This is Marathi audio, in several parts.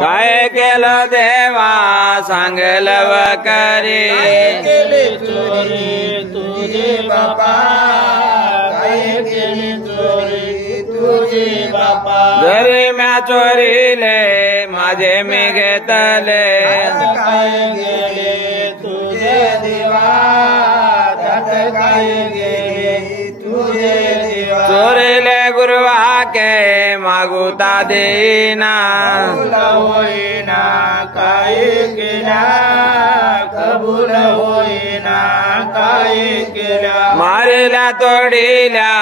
काय केलं देवा सांगलव करी केली चोरी तुझे बापा काय केली चोरी तुझे बापा जरी म्या चोरीले माझे मी घेतले काय गेले तुझे देवा त्यात काय गेले तुझे देवा चोरीले गुरुवा के मागुता देईना होईना काय केला कबूल होईना काय केला मारिल्या तोडील्या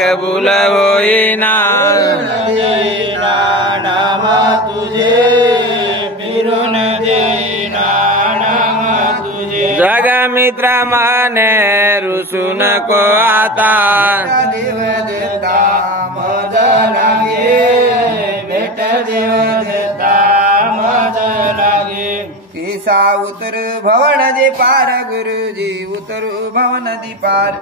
कबूल होईना देईना नाम तुझे फिरून देईना नाम तुझे जग मित्र माने रुसू नको आता देव देता मज लागे भेट देव देता मज लागे केसा उतर भवन दे पार गुरुजी उतरू भवन दी पार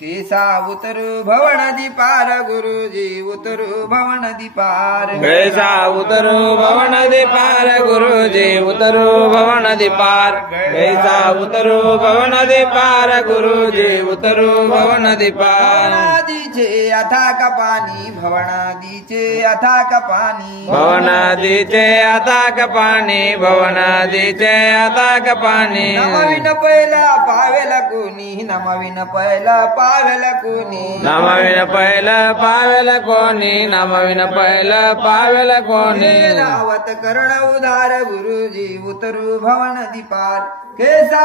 केसा उतरू भवन दी पार गुरुजी उतरू भवन दी पार कैसा उतरू भवन दीपार गुरुजी उतरू भवन दीपार कैसा उतरू भवन दीपार गुरुजी उतरू भवन दीपार भवनादीचे अथाक पाणी भवनादीचे अथाक पाणी भवनादीचे अथाक पाणी भवनादीचे अथाक पाणी नमविन पहिला पावेल कोणी नमविन पहिला पावेल कोणी नमविन पहिलं पावेल कोणी नमविन पहिलं पावेल कोणी रावत कर्ण उदार गुरुजी उतरू भवन दीपार केसा